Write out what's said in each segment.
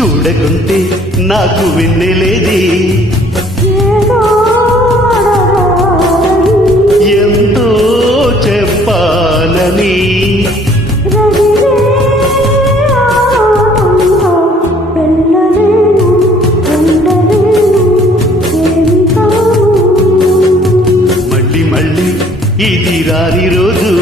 చూడకుంటే నాకు వెన్నెలేది ఎంతో చెప్పాలని మళ్ళీ మళ్ళీ ఇది రాని రోజు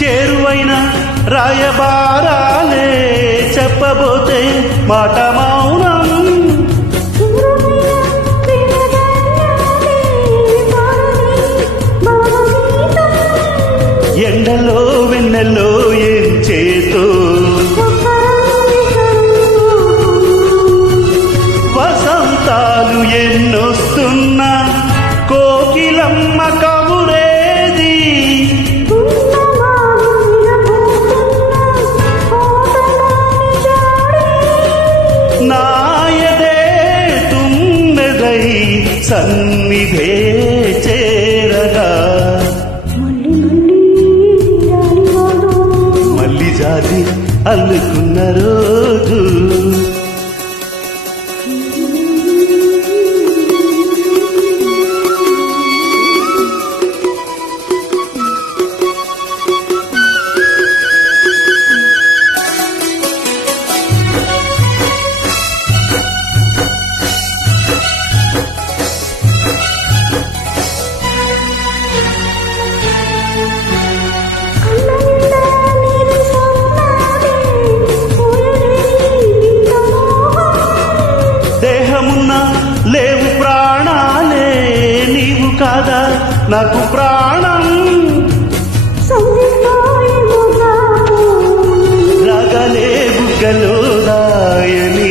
చేరువైన రాయబారాలే చెప్పబోతే మాట మౌనం ఎండలో వెన్నెల్లో ఏం చేతో వసంతాలు ఎన్నొస్తున్నా కోకిలమ్మ కబురేది నాయదే తుమ్మెదై సన్నిధే చేరగా మళ్ళీ జాతి అల్లుకున్న రోజు లేవు ప్రాణాలే నీవు కాదా నాకు ప్రాణం రాగలే బుగ్గలో దాయని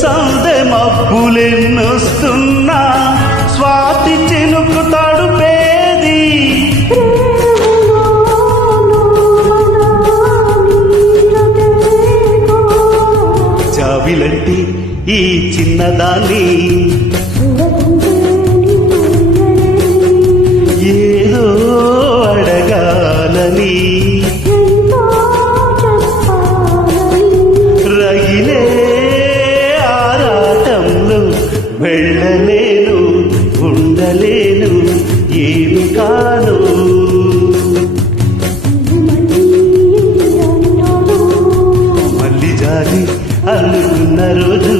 సందే మబ్బులెన్నొస్తున్నా స్వాతి చినుకు తడుపేది జాబిలంటి ఈ చిన్నదాన్ని ఏదో అడగాలని రగిలే ఆరాటంలో వెళ్ళలేను ఉండలేను ఏమి కాను మళ్ళీ జాతి అల్లుకున్న రోజు